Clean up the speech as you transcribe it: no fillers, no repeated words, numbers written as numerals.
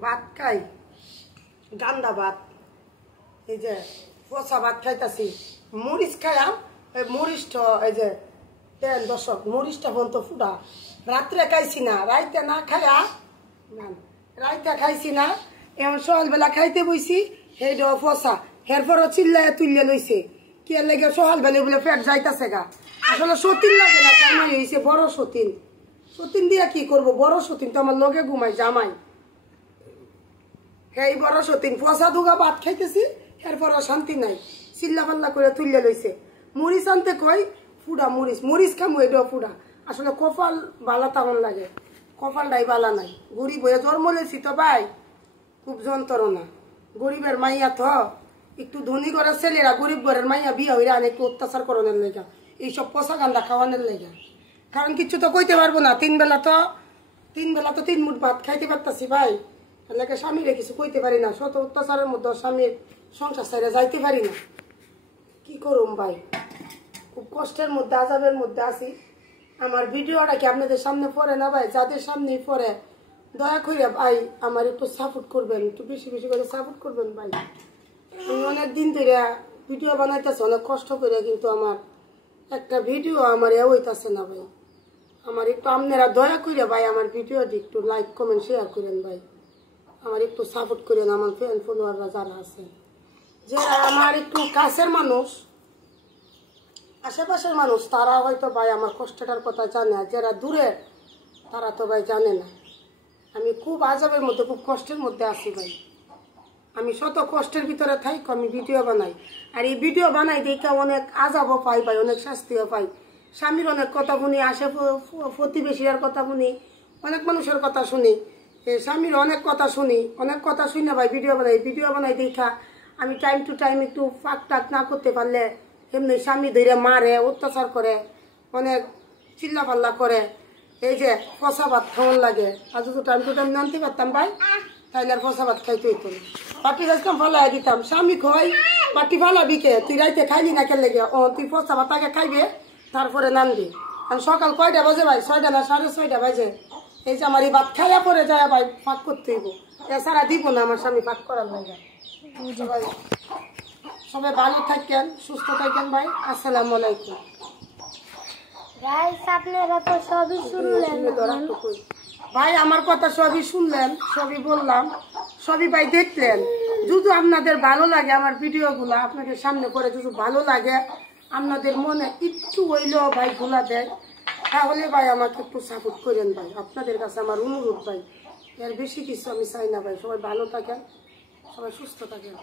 ভাত খাই গান্দা ভাত এই যে পচা ভাত খাইতাছি মরিচ খাইলাম এই মরিচটা এই যে তেল দশক মরিচটা পর্যন্ত ফুটা রাত্রে খাইছি না রাইতে না খাইয়া রাইতে খাইছি না এখন সকালবেলা খাইতে বইছি সেইটা পচা এরপরও চিল্লায় তুলিয়ে লইছে কে লেগে সকালবেলা বলে পেট যাইতাছে গা আসলে সতীন লাগে না জামাই হয়েছে বড় সতীন সতীন দিয়া কি করব বড় সতীন তো আমার লগে ঘুমাই জামাই এই বড় সতীন পচা দুগা ভাত খাইতেছি এরপরও শান্তি নাই চিল্লা পাল্লা করে তুলিয়ে লইছে মরিচ আনতে কই ফুডা মরিচ মরিচ খামু এটাও ফুডা আসলে কপাল বালা তেমন লাগে কপালটাই বালা নাই গরিব হয়ে জন্ম লেছি তো ভাই খুব যন্ত্রণা গরিবের মাইয়া তো একটু ধনী ঘরের ছেলেরা গরিব ঘরের মাইয়া বিয়ে হইরা অনেক অত্যাচার করণের লেগা এইসব পচা গান্দা খাওয়ানোর লেগা কারণ কিছু তো কইতে পারবো না তিন বেলা তো তিন মুঠ ভাত খাইতে পারতাছি ভাই এলাকা স্বামীরে কিছু কইতে পারি না শত অত্যাচারের মধ্যে স্বামীর সংসার ছাইরা যাইতে পারি না কি করুম ভাই খুব কষ্টের মধ্যে আজাবের মধ্যে আছি আমার ভিডিওটা কি আপনাদের সামনে পড়ে না ভাই যাদের সামনেই পড়ে দয়া করে ভাই আমার একটু সাপোর্ট করবেন একটু বেশি বেশি করে সাপোর্ট করবেন ভাই আমি অনেক দিন ধরে ভিডিও বানাইতেছি অনেক কষ্ট করে কিন্তু আমার একটা ভিডিও আমার হইতাছে না ভাই আমার একটু আপনারা দয়া করে ভাই আমার ভিডিওটি একটু লাইক কমেন্ট শেয়ার করেন ভাই আমার একটু সাপোর্ট করেন আমার ফ্যান ফলোয়াররা যারা আছে যারা আমার একটু কাছের মানুষ আশেপাশের মানুষ তারা হয়তো ভাই আমার কষ্টটার কথা জানে আর যারা দূরে তারা তো ভাই জানে না আমি খুব আজাবের মধ্যে খুব কষ্টের মধ্যে আছি ভাই আমি শত কষ্টের ভিতরে থাকি আমি ভিডিও বানাই আর এই ভিডিও বানাই দেখে অনেক আজাবও পাই ভাই অনেক শাস্তিও পাই স্বামীর অনেক কথা শুনি আশে প্রতিবেশীর কথা শুনি অনেক মানুষের কথা শুনি স্বামীর অনেক কথা শুনি না ভাই ভিডিও বানাই দেখা আমি টাইম টু টাইম একটু ফাঁক টাক না করতে পারলে এমনি স্বামী ধরে মারে অত্যাচার করে অনেক চিল্লা পাল্লা করে এই যে পচা ভাত খাওয়ান লাগে আর যদি টাইম টু টাইম নামতে পারতাম ভাই তাইলে আর পচা ভাত খাইতে হইতো না বাটি গাছতাম ফালাই দিতাম স্বামী কই বাটি ফালাবি কে তুই রাইতে খাইলি না কে লেগে ও তুই পচা ভাত আগে খাইবে তারপরে নামবি আর সকাল কয়টা বাজে ভাই 6টা না 6:30 বাজে এই যে আমার এই ভাত খাইয়া পরে যায় ভাই ফাঁক করতে হইব এছাড়া দিব না আমার স্বামী ফাঁক করার লাগে ভাই সবাই ভালো থাকেন সুস্থ থাকেন ভাই আসসালামু আলাইকুম আপনারা তো সবই শুনলেন ভাই আমার কথা সবই শুনলেন সবই বললাম সবই ভাই দেখলেন যদি আপনাদের ভালো লাগে আমার ভিডিওগুলো আপনাদের সামনে করে যদি ভালো লাগে আপনাদের মনে একটু হইলেও ভাই ভোলা দেয় তাহলে ভাই আমাকে একটু সাপোর্ট করেন ভাই আপনাদের কাছে আমার অনুরোধ ভাই এর বেশি কিছু আমি চাই না ভাই সবাই ভালো থাকেন সবাই সুস্থ থাকেন